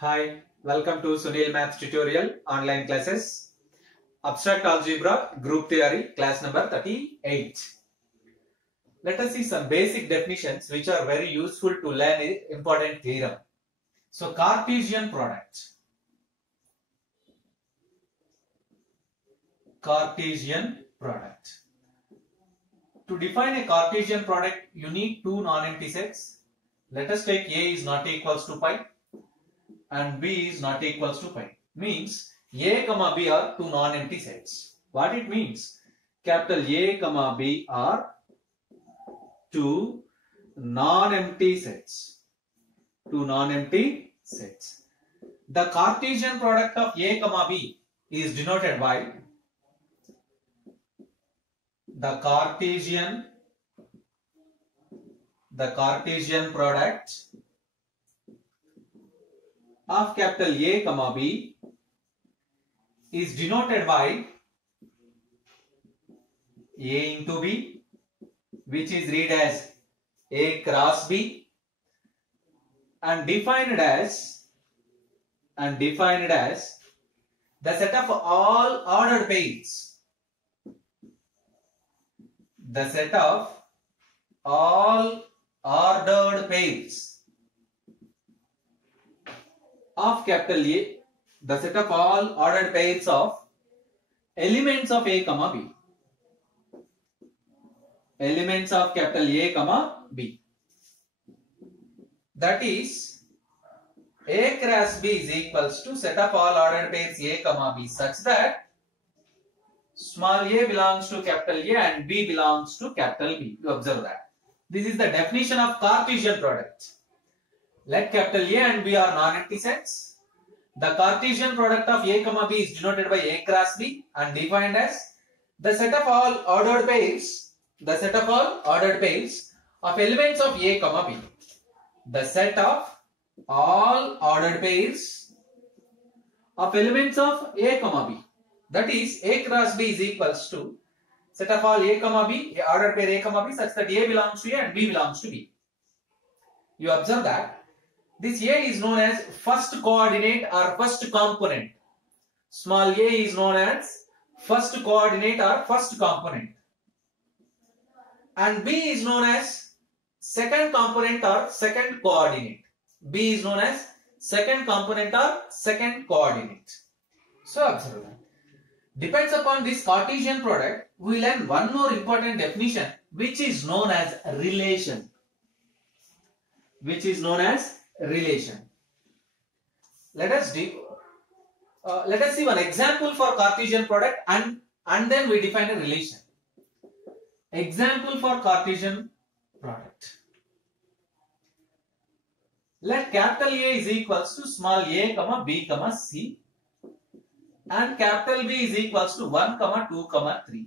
Hi, welcome to Sunil Maths Tutorial online classes. Abstract Algebra Group Theory class number 38. Let us see some basic definitions which are very useful to learn an important theorem. So Cartesian product. Cartesian product. To define a Cartesian product, you need two non-empty sets. Let us take A is not equals to pi and B is not equals to pi. Means A comma B are two non-empty sets. What it means? Capital A comma B are two non-empty sets. Two non-empty sets. The Cartesian product of A comma B is denoted by the Cartesian product of capital A comma B is denoted by A into B, which is read as A cross B, and defined as the set of all ordered pairs. The set of all ordered pairs of capital A, the set of all ordered pairs of elements of A comma B. Elements of capital A comma B. That is, A cross B is equals to set of all ordered pairs A comma B such that small a belongs to capital A and B belongs to capital B. You observe that. This is the definition of Cartesian product. Let capital A and B are non-empty sets. The Cartesian product of A comma B is denoted by A cross B and defined as the set of all ordered pairs. The set of all ordered pairs of elements of A comma B. The set of all ordered pairs of elements of A comma B. That is, A cross B is equals to set of all A comma B, ordered pair A comma B such that A belongs to A and B belongs to B. You observe that this A is known as first coordinate or first component. Small a is known as first coordinate or first component. And B is known as second component or second coordinate. B is known as second component or second coordinate. So observe that. Depends upon this Cartesian product, we learn one more important definition which is known as relation. Which is known as relation. Let us see one example for Cartesian product and then we define a relation. Example for Cartesian product. Let capital A is equals to small a comma b comma c and capital B is equals to 1 comma 2 comma 3.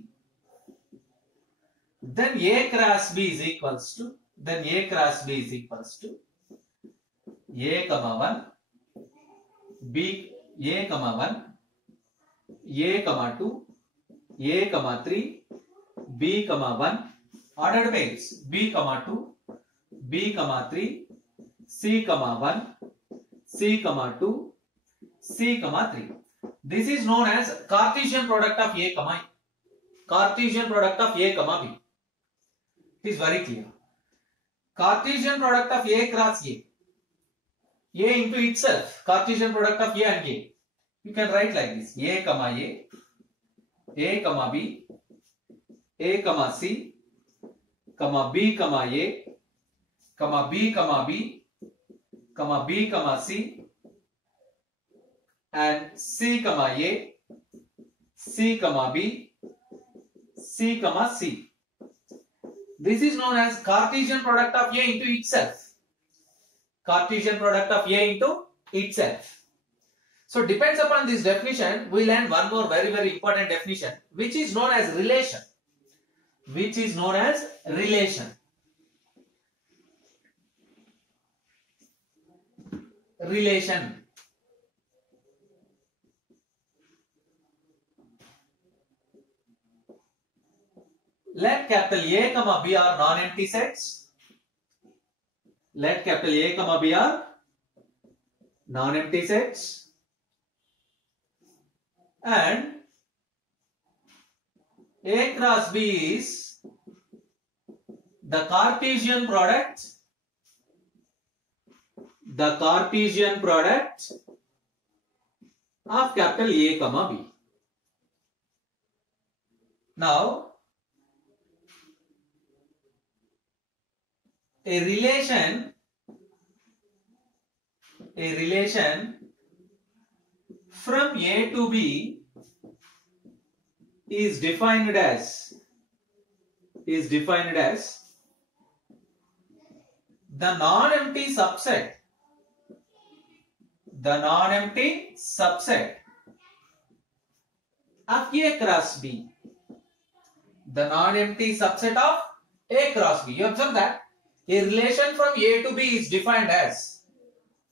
Then A cross B is equals to A comma 1, B A comma 1, A comma 2, A comma 3, B comma 1, ordered pairs B comma 2, B comma 3, C comma 1, C comma 2, C comma 3. This is known as Cartesian product of A comma B. Cartesian product of A comma B. It is very clear. Cartesian product of A cross A. A into itself. Cartesian product of A and A. You can write like this. A comma B, A comma C, comma B comma A, comma B comma B, comma B comma C, and C comma A, C comma B, C comma C. This is known as Cartesian product of A into itself. Cartesian product of A into itself. So depends upon this definition, we learn one more very important definition which is known as relation. Which is known as relation. Relation. Let capital A comma B are non-empty sets. Let capital A comma B are non-empty sets, and A cross B is the Cartesian product of capital A comma B. Now, a relation from A to B is defined as the non-empty subset of A cross B. The non-empty subset of A cross B. You observe that a relation from A to B is defined as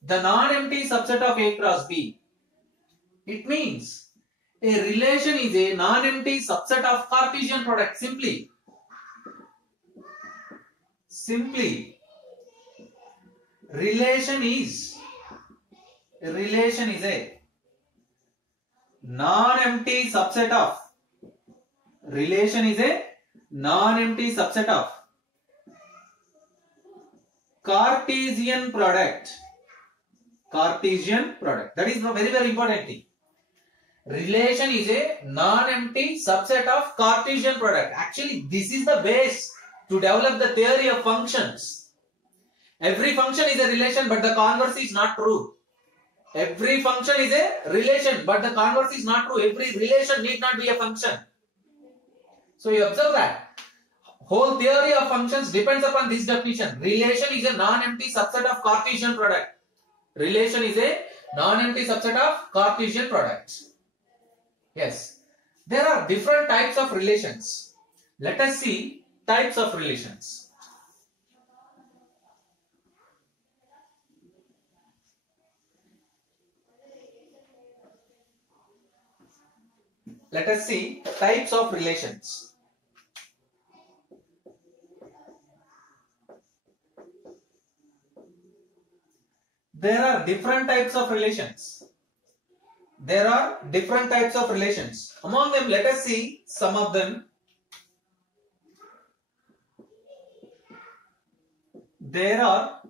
the non-empty subset of A cross B. It means a relation is a non-empty subset of Cartesian product. Simply, relation is a non-empty subset of Cartesian product. That is a very, very important thing. Relation is a non-empty subset of Cartesian product. Actually, this is the base to develop the theory of functions. Every function is a relation, but the converse is not true. Every function is a relation, but the converse is not true. Every relation need not be a function. So you observe that whole theory of functions depends upon this definition. Relation is a non-empty subset of Cartesian product. Relation is a non-empty subset of Cartesian product. Yes, there are different types of relations. Let us see types of relations. Let us see types of relations. There are different types of relations. Among them, let us see some of them. There are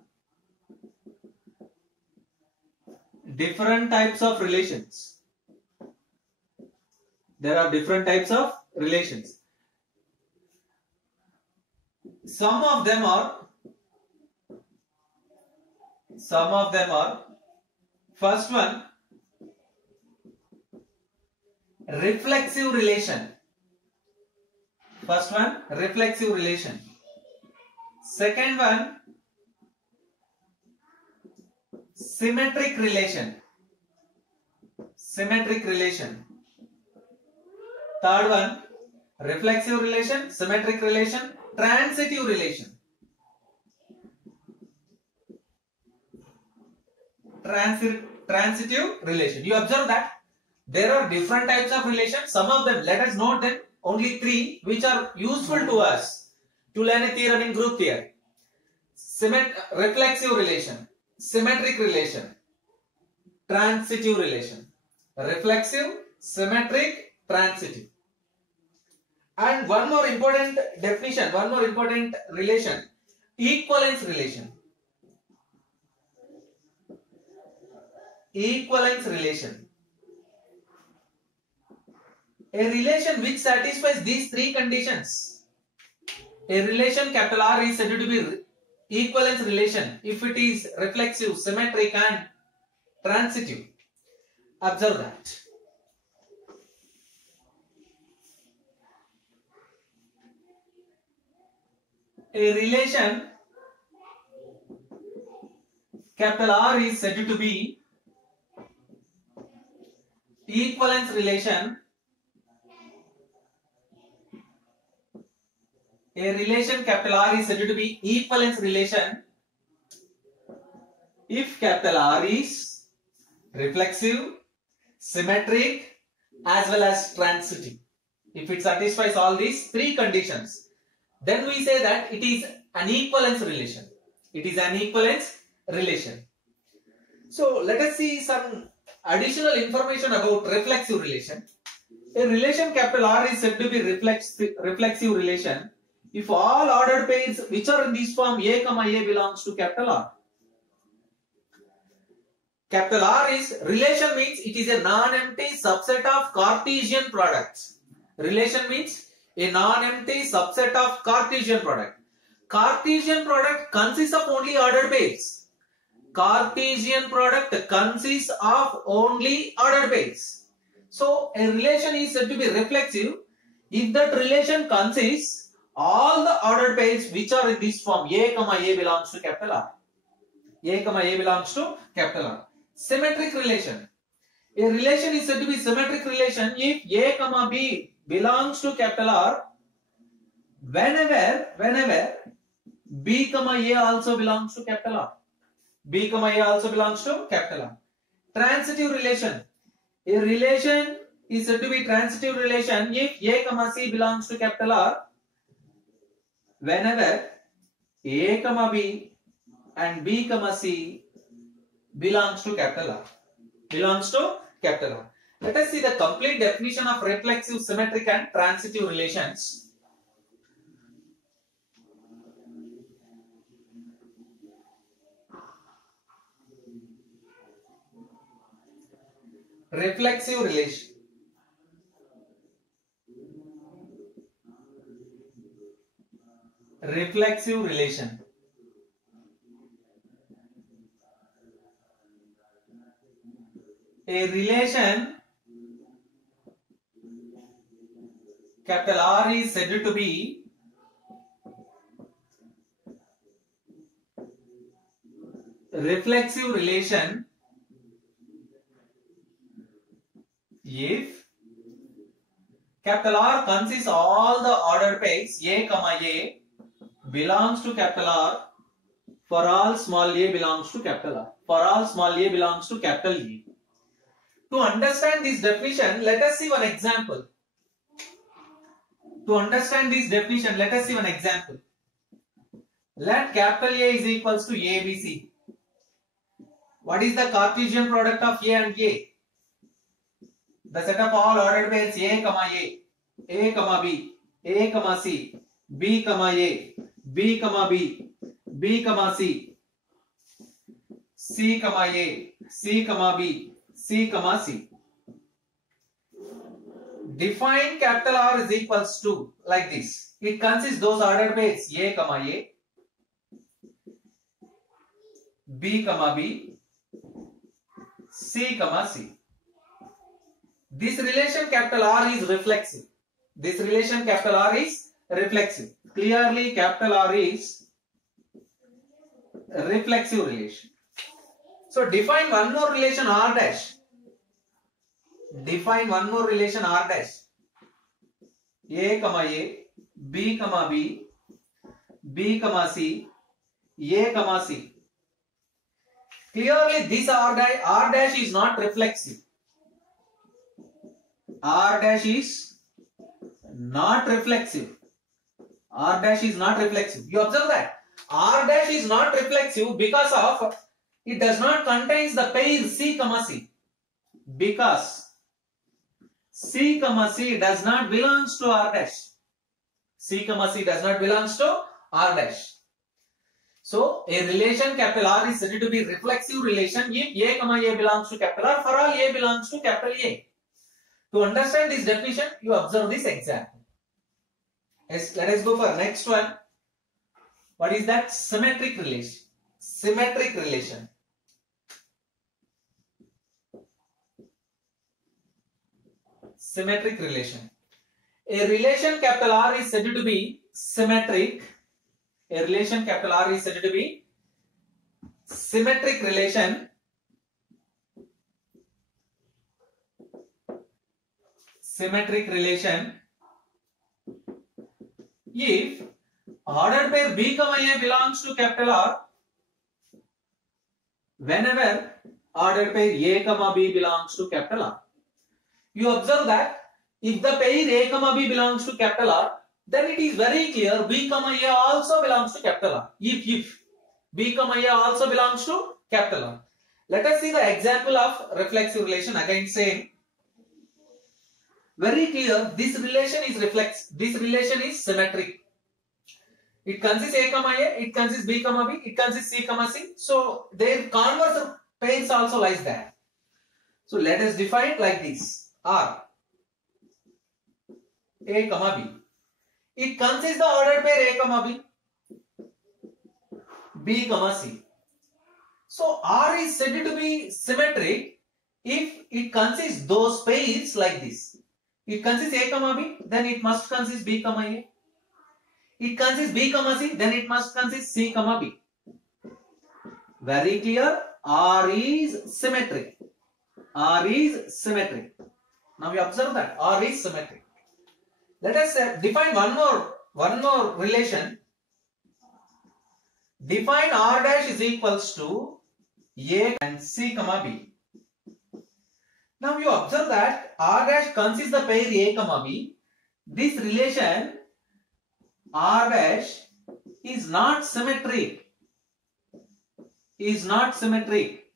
different types of relations. Some of them are first one, reflexive relation. Second one, symmetric relation. Third one, reflexive relation, symmetric relation, transitive relation. You observe that there are different types of relations. Some of them, let us note them, only 3 which are useful to us to learn a theorem in group theory. Reflexive relation, symmetric relation, transitive relation. Reflexive, symmetric, transitive. And one more important definition, one more important relation, equivalence relation. A relation which satisfies these 3 conditions. A relation capital R is said to be equivalence relation if it is reflexive, symmetric and transitive. Observe that. A relation capital R is said to be equivalence relation. A relation capital R is said to be equivalence relation if capital R is reflexive, symmetric as well as transitive. If it satisfies all these 3 conditions, then we say that it is an equivalence relation. So let us see some additional information about reflexive relation. A relation capital R is said to be reflexive relation if all ordered pairs which are in this form A, A belongs to capital R. Capital R is relation means it is a non-empty subset of Cartesian products. Relation means a non-empty subset of Cartesian product. Cartesian product consists of only ordered pairs. Cartesian product consists of only ordered pairs. So a relation is said to be reflexive if that relation consists all the ordered pairs which are in this form A, A belongs to capital R. A, A belongs to capital R. Symmetric relation. A relation is said to be symmetric relation if A, B belongs to capital R whenever B, A also belongs to capital R. B, A also belongs to capital R. Transitive relation. A relation is said to be transitive relation if A, C belongs to capital R whenever A, B and B, C belongs to capital R. Belongs to capital R. Let us see the complete definition of reflexive, symmetric and transitive relations. Reflexive relation. Reflexive relation. A relation capital R is said to be reflexive relation if capital R consists all the ordered pairs A, belongs to capital R for all small a belongs to capital R. For all small a belongs to capital E. To understand this definition, let us see one example. To understand this definition, let us see one example. Let capital A is equals to ABC. What is the Cartesian product of A and A? The set of all ordered pairs A, B, A, C, B, A, B, B, B, C, C, A, C, B, C, C. Define capital R is equals to like this. It consists those ordered pairs A, B, B, C, C. This relation capital R is reflexive. This relation capital R is reflexive. Clearly capital R is a reflexive relation. So define one more relation R dash. Define one more relation R dash. A, B, B, B, C, A, C. Clearly this R dash is not reflexive. R dash is not reflexive. R dash is not reflexive. You observe that R dash is not reflexive because of it does not contains the pair C, C. Because C, C does not belongs to R dash. C, C does not belongs to R dash. So a relation capital R is said to be reflexive relation if A, belongs to capital R for all A belongs to capital A. To understand this definition, you observe this example. Yes, let us go for next one. What is that? Symmetric relation. Symmetric relation. Symmetric relation. A relation capital R is said to be symmetric. A relation capital R is said to be symmetric relation if ordered pair B, A belongs to capital R whenever ordered pair A, B belongs to capital R. You observe that if the pair A, B belongs to capital R, then it is very clear B, A also belongs to capital R. If B, A also belongs to capital R. Let us see the example of reflexive relation. Again same. Very clear, this relation is this relation is symmetric. It consists A, A, it consists B, B, it consists C, C. So their converse pairs also lies there. So let us define like this. R A, B. It consists the ordered pair A, B, B, C. So R is said to be symmetric if it consists those pairs like this. It consists A, B, then it must consist B, A. It consists B, C, then it must consist C, B. Very clear. R is symmetric. R is symmetric. Now we observe that R is symmetric. Let us define one more relation. Define R dash is equals to A and C, B. Now you observe that R dash consists the pair A, B. This relation R dash is not symmetric. Is not symmetric.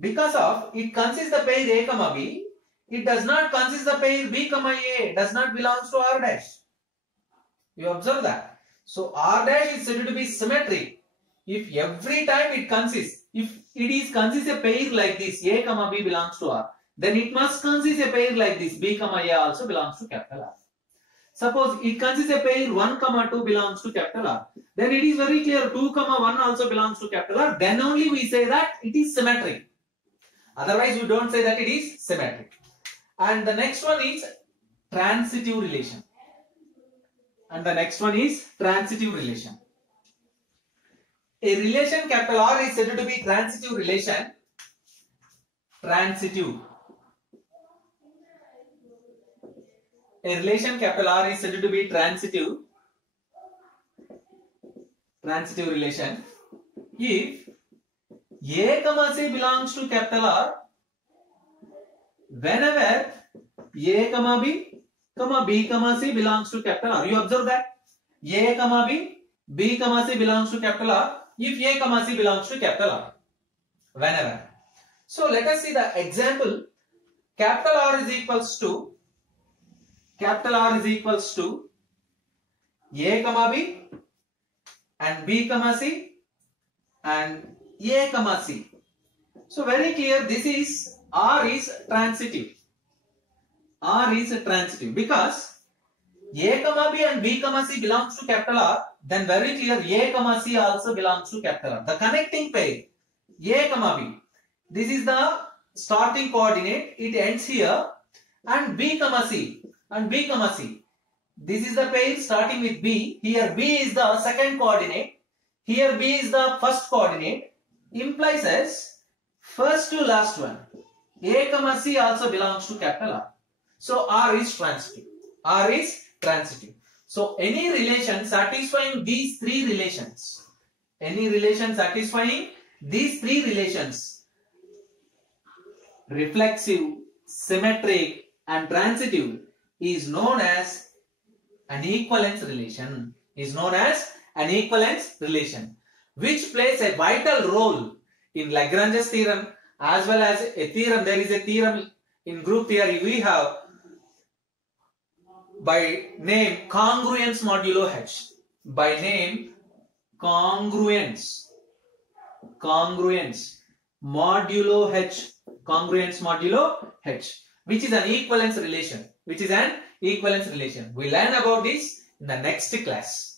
Because of it consists the pair A, B. It does not consist the pair B, A. Does not belongs to R dash. You observe that. So R dash is said to be symmetric if every time it consists, if it is consists a pair like this, A, B belongs to R, then it must consist a pair like this, B, A also belongs to capital R. Suppose it consists a pair 1, 2 belongs to capital R, then it is very clear 2, 1 also belongs to capital R, then only we say that it is symmetric. Otherwise we don't say that it is symmetric. And the next one is transitive relation. And the next one is transitive relation. A relation capital R is said to be transitive relation. Transitive. A relation capital R is said to be transitive. Transitive relation. If A, C belongs to capital R, whenever A, B, B, C belongs to capital R. You observe that A, B, C belongs to capital R if A, C belongs to capital R. Whenever. So let us see the example. Capital R is equals to A, B and B, C and A, C. So very clear, this is R is transitive. R is transitive because A, B and B, C belongs to capital R, then very clear A, C also belongs to capital R. The connecting pair A, B, this is the starting coordinate, it ends here, and B, C and B, C. This is the pair starting with B. Here B is the second coordinate, here B is the first coordinate, implies as first to last one. A, C also belongs to capital R. So R is transitive. R is transitive. So any relation satisfying these three relations, reflexive, symmetric and transitive, is known as an equivalence relation. Which plays a vital role in Lagrange's theorem as well as a theorem. There is a theorem in group theory we have by name congruence modulo H. By name congruence modulo H. Congruence modulo H, which is an equivalence relation. We learn about this in the next class.